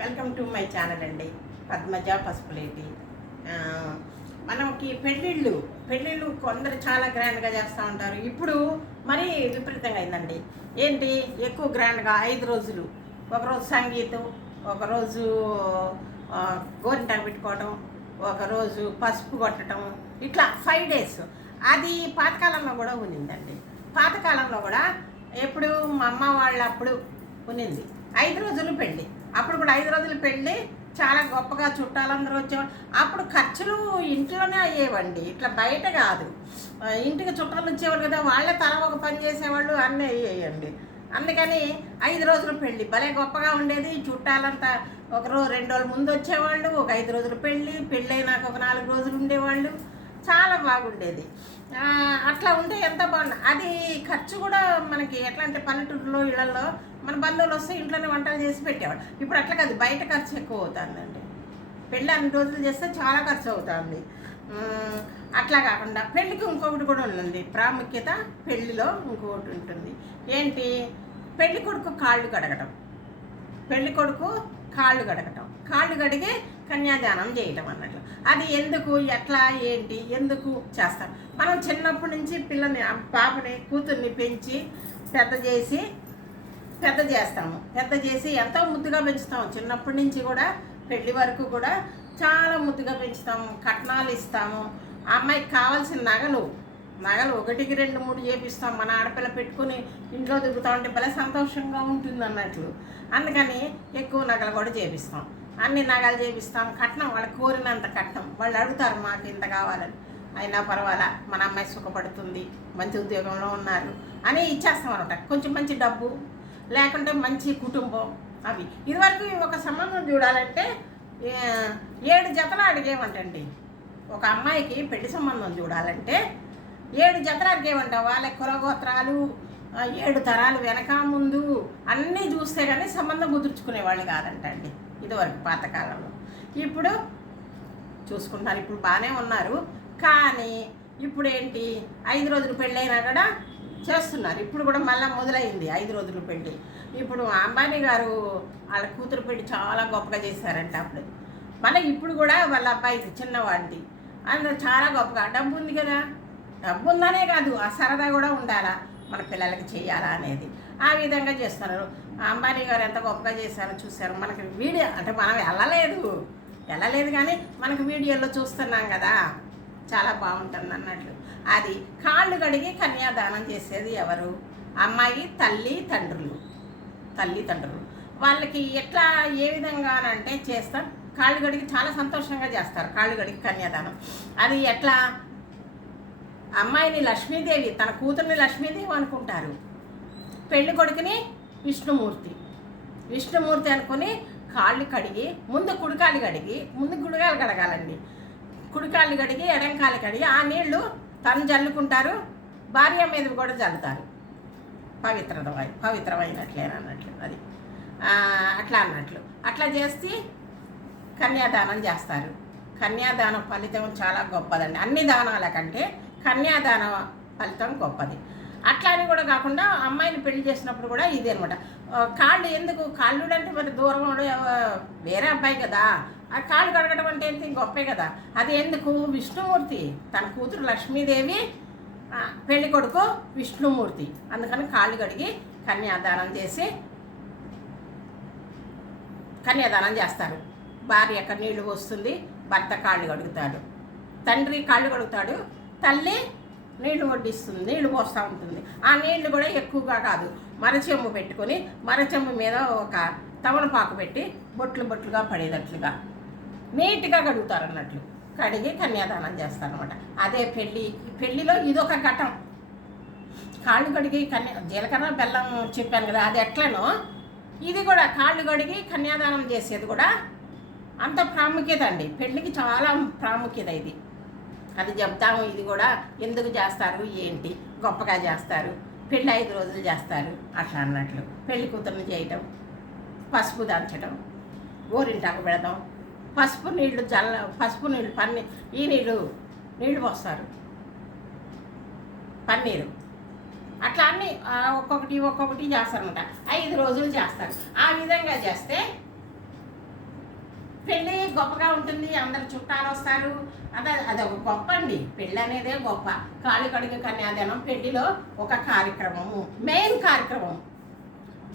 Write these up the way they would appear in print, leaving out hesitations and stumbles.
Welcome to my channel అండి. పద్మజ పసుపులేటి. మనకి పెళ్ళిళ్ళు కొందరు చాలా గ్రాండ్గా చేస్తూ ఉంటారు. ఇప్పుడు మరీ విపరీతంగా అయిందండి. ఏంటి ఎక్కువ గ్రాండ్గా 5 రోజులు, ఒకరోజు సంగీతం, ఒకరోజు గోరింటాకు పెట్టుకోవడం, ఒకరోజు పసుపు కొట్టడం, ఇట్లా 5 days. అది పాతకాలంలో కూడా ఉన్నిందండి. పాతకాలంలో కూడా ఎప్పుడు మా అమ్మ వాళ్ళు అప్పుడు ఉన్నింది 5 రోజులు పెళ్ళి. అప్పుడు కూడా 5 రోజులు పెళ్ళి చాలా గొప్పగా చుట్టాలందరూ వచ్చేవాళ్ళు. అప్పుడు ఖర్చులు ఇంట్లోనే అయ్యేవండి, ఇట్లా బయట కాదు. ఇంటికి చుట్టాలు వచ్చేవాళ్ళు కదా, వాళ్ళే తల ఒక పని చేసేవాళ్ళు, అన్నీ అయ్యేయండి. అందుకని 5 రోజులు పెళ్ళి భలే గొప్పగా ఉండేది. చుట్టాలంతా 1 రోజు 2 రోజుల ముందు వచ్చేవాళ్ళు. ఒక 5 రోజులు పెళ్ళి అయినాక ఒక 4 రోజులు ఉండేవాళ్ళు. చాలా బాగుండేది. అట్లా ఉంటే ఎంత బాగుంది. అది ఖర్చు కూడా మనకి ఎట్లా అంటే పల్లెటూరులో ఇళ్లలో మన బంధువులు వస్తే ఇంట్లోనే వంటలు చేసి పెట్టేవాడు. ఇప్పుడు అట్లా కాదు, బయట ఖర్చు ఎక్కువ అవుతుందండి. పెళ్ళి అన్ని రోజులు చేస్తే చాలా ఖర్చు అవుతుంది. అట్లా కాకుండా పెళ్ళికి ఇంకొకటి కూడా ఉంది ప్రాముఖ్యత. పెళ్ళిలో ఇంకొకటి ఉంటుంది. ఏంటి, పెళ్ళి కొడుకు కాళ్ళు కడగటం. పెళ్ళి కొడుకు కాళ్ళు కడిగి కన్యాదానం చేయటం అన్నట్లు. అది ఎందుకు, ఎట్లా, ఏంటి, ఎందుకు చేస్తాం? మనం చిన్నప్పటి నుంచి పిల్లని, పాపని, కూతుర్ని పెంచి పెద్ద చేసి ఎంతో ముద్దుగా పెంచుతాము. చిన్నప్పటి నుంచి కూడా పెళ్లి వరకు కూడా చాలా ముద్దుగా పెంచుతాము. కట్నాలు ఇస్తాము. ఆ అమ్మాయికి కావాల్సిన నగలు 1కి 2 3 చేపిస్తాం. మన ఆడపిల్ల పెట్టుకుని ఇంట్లో తిరుగుతూ ఉంటే భలే సంతోషంగా ఉంటుంది అన్నట్లు. అందుకని ఎక్కువ నగలు కూడా చేపిస్తాం. అన్ని నగలు చేపిస్తాం. కట్నం వాళ్ళు కోరినంత కట్నం. వాళ్ళు అడుగుతారు మాకు ఇంత కావాలని. అయినా పర్వాలా, మన అమ్మాయి సుఖపడుతుంది, మంచి ఉద్యోగంలో ఉన్నారు అని ఇచ్చేస్తాం అనమాట. కొంచెం మంచి డబ్బు, లేకుంటే మంచి కుటుంబం. అవి ఇదివరకు ఒక సంబంధం చూడాలంటే 7 జతలు అడిగేమంటండి. ఒక అమ్మాయికి పెళ్లి సంబంధం చూడాలంటే 7 జతలు అడిగేమంట. వాళ్ళ కులగోత్రాలు 7 తరాలు వెనక ముందు అన్నీ చూస్తే కానీ సంబంధం కుదుర్చుకునేవాళ్ళు కాదంటండి ఇదివరకు పాతకాలంలో. ఇప్పుడు చూసుకుంటున్నారు, ఇప్పుడు బాగానే ఉన్నారు. కానీ ఇప్పుడు ఏంటి, 5 రోజులు పెళ్ళైనా కూడా చేస్తున్నారు. ఇప్పుడు కూడా మళ్ళీ మొదలైంది 5 రోజులు పెళ్ళి. ఇప్పుడు అంబానీ గారు వాళ్ళ కూతురు పెళ్ళి చాలా గొప్పగా చేశారంట. అప్పుడు మళ్ళీ ఇప్పుడు కూడా వాళ్ళ అబ్బాయికి చిన్నవాడిది అందులో చాలా గొప్పగా. డబ్బు ఉంది కదా, డబ్బు ఉందనే కాదు, ఆ సరదా కూడా ఉండాలా, మన పిల్లలకి చేయాలా అనేది. ఆ విధంగా చేస్తున్నారు. అంబానీ గారు ఎంత గొప్పగా చేశారో చూశారు. మనకి వీడియో అంటే మనం వెళ్ళలేదు కానీ మనకు వీడియోలో చూస్తున్నాం కదా, చాలా బాగుంటుంది అన్నట్లు. అది కాళ్ళు కడిగి కన్యాదానం చేసేది ఎవరు? అమ్మాయి తల్లిదండ్రులు. వాళ్ళకి ఎట్లా, ఏ విధంగా అంటే చేస్తారు, కాళ్ళు కడిగి చాలా సంతోషంగా చేస్తారు. కాళ్ళు కడిగి కన్యాదానం అది ఎట్లా, అమ్మాయిని లక్ష్మీదేవి, తన కూతుర్ని లక్ష్మీదేవి అనుకుంటారు. పెళ్లి కొడుకుని విష్ణుమూర్తి అనుకుని కాళ్ళు కడిగి ముందు కుడికాలు కడగాలండి. కుడికాళ్ళు కడిగి ఎడంకాలు కడిగి ఆ నీళ్లు తను జల్లుకుంటారు, భార్య మీద కూడా జల్లుతారు. పవిత్రమైనట్లేనన్నట్లు. అది అట్లా అన్నట్లు. అట్లా చేసి కన్యాదానం చేస్తారు. కన్యాదాన ఫలితం చాలా గొప్పదండి. అన్ని దానాల కంటే కన్యాదాన ఫలితం గొప్పది. అట్లా అని కూడా కాకుండా అమ్మాయిని పెళ్లి చేసినప్పుడు కూడా ఇది అనమాట. కాళ్ళు ఎందుకు, కాళ్ళు అంటే మరి దూరం వేరే అబ్బాయి కదా, ఆ కాళ్ళు కడగడం అంటే ఏంటి, గొప్పే కదా. అది ఎందుకు, విష్ణుమూర్తి తన కూతురు లక్ష్మీదేవి, పెళ్లి కొడుకు విష్ణుమూర్తి. అందుకని కాళ్ళు కడిగి కన్యాదానం చేస్తారు. భార్య యొక్క నీళ్లు పోస్తుంది, భర్త కాళ్ళు కడుగుతాడు, తండ్రి కాళ్ళు కడుగుతాడు, తల్లి నీళ్లు వడ్డిస్తుంది, నీళ్లు పోస్తూ ఉంటుంది. ఆ నీళ్లు కూడా ఎక్కువగా కాదు, మరచెంబు పెట్టుకొని మరచెంబు మీద ఒక తమలపాకు పెట్టి బొట్లుగా పడేటట్లుగా నీట్గా కడుగుతారు అన్నట్లు. కడిగి కన్యాదానం చేస్తారనమాట. అదే పెళ్ళిలో ఇదొక ఘట్టం. కాళ్ళు కడిగి జీలకర్ర బెల్లం చెప్పాను కదా, అది ఎట్లనో ఇది కూడా కాళ్ళు కడిగి కన్యాదానం చేసేది కూడా అంత ప్రాముఖ్యత అండి. పెళ్ళికి చాలా ప్రాముఖ్యత ఇది. అది చెప్తాము. ఇది కూడా ఎందుకు చేస్తారు, ఏంటి, గొప్పగా చేస్తారు. పెళ్ళి 5 రోజులు చేస్తారు అట్లా అన్నట్లు. పెళ్లి కూతుర్ని చేయటం, పసుపు దంచడం, గోరింటాకు పెడదాం, పసుపు నీళ్లు ఈ నీళ్లు పోస్తారు, పన్నీరు, అట్లా అన్నీ ఒక్కొక్కటి చేస్తారనమాట. 5 రోజులు చేస్తారు. ఆ విధంగా చేస్తే పెళ్ళి గొప్పగా ఉంటుంది, అందరు చుట్టాలు వస్తారు. అదొక గొప్ప అండి. పెళ్ళి అనేదే గొప్ప. కాళ్ళు కడిగి కన్యాదానం పెళ్లిలో ఒక కార్యక్రమము, మెయిన్ కార్యక్రమం.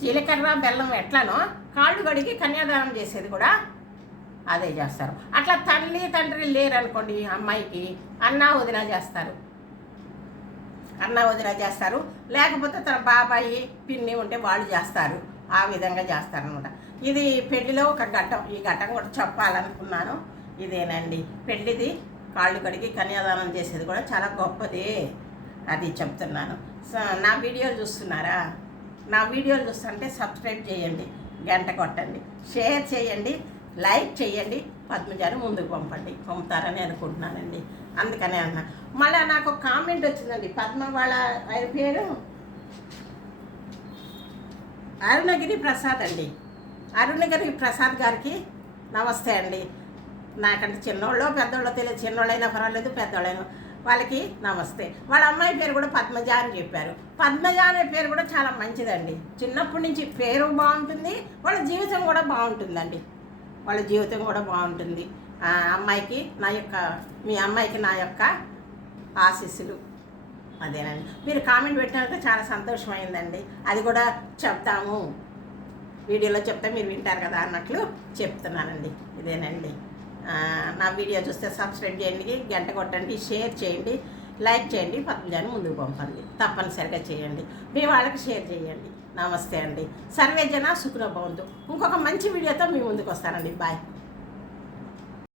జీలకర్ర బెల్లం ఎట్లానో కాళ్ళు కడిగి కన్యాదానం చేసేది కూడా అదే చేస్తారు. అట్లా తల్లి తండ్రి లేరనుకోండి, అమ్మాయికి అన్నా వదిన చేస్తారు. లేకపోతే తన బాబాయి పిన్ని ఉంటే వాళ్ళు చేస్తారు. ఆ విధంగా చేస్తారనమాట. ఇది పెళ్లిలో ఒక ఘట్టం. ఈ ఘట్టం కూడా చెప్పాలనుకున్నాను. ఇదేనండి పెళ్ళిది. కాళ్ళు కడిగి కన్యాదానం చేసేది కూడా చాలా గొప్పదే, అది చెప్తున్నాను. నా వీడియోలు చూస్తున్నారా? నా వీడియోలు చూస్తుంటే సబ్స్క్రైబ్ చేయండి, గంట కొట్టండి, షేర్ చేయండి, లైక్ చేయండి, పద్మజాని ముందుకు పంపుతారని అనుకుంటున్నానండి. అందుకనే అన్నా. మళ్ళీ నాకు ఒక కామెంట్ వచ్చిందండి. పద్మ వాళ్ళ ఆయన పేరు అరుణగిరి ప్రసాద్ అండి. అరుణగిరి ప్రసాద్ గారికి నమస్తే అండి. నాకంటే చిన్నోళ్ళు పెద్దోళ్ళు తెలియదు, చిన్నోళ్ళైనా పర్వాలేదు, పెద్దోళ్ళైనా వాళ్ళకి నమస్తే. వాళ్ళ అమ్మాయి పేరు కూడా పద్మజ అని చెప్పారు. పద్మజ అనే పేరు కూడా చాలా మంచిదండి. చిన్నప్పటి నుంచి పేరు బాగుంటుంది, వాళ్ళ జీవితం కూడా బాగుంటుందండి. అమ్మాయికి మీ అమ్మాయికి నా యొక్క ఆశీస్సులు. అదేనండి. మీరు కామెంట్ పెట్టినందుకు చాలా సంతోషమైందండి. అది కూడా చెప్తాము, వీడియోలో చెప్తే మీరు వింటారు కదా అన్నట్లు చెప్తున్నానండి. ఇదేనండి. నా వీడియో చూస్తే సబ్స్క్రైబ్ చేయండి, గంట కొట్టండి, షేర్ చేయండి, లైక్ చేయండి, పద్మజాని ముందుకు పంపండి. తప్పనిసరిగా చేయండి. మీ వాళ్ళకి షేర్ చేయండి. నమస్తే అండి. సర్వే జన సుఖినో భవంతు. ఇంకొక మంచి వీడియోతో మీ ముందుకు వస్తానండి. బాయ్.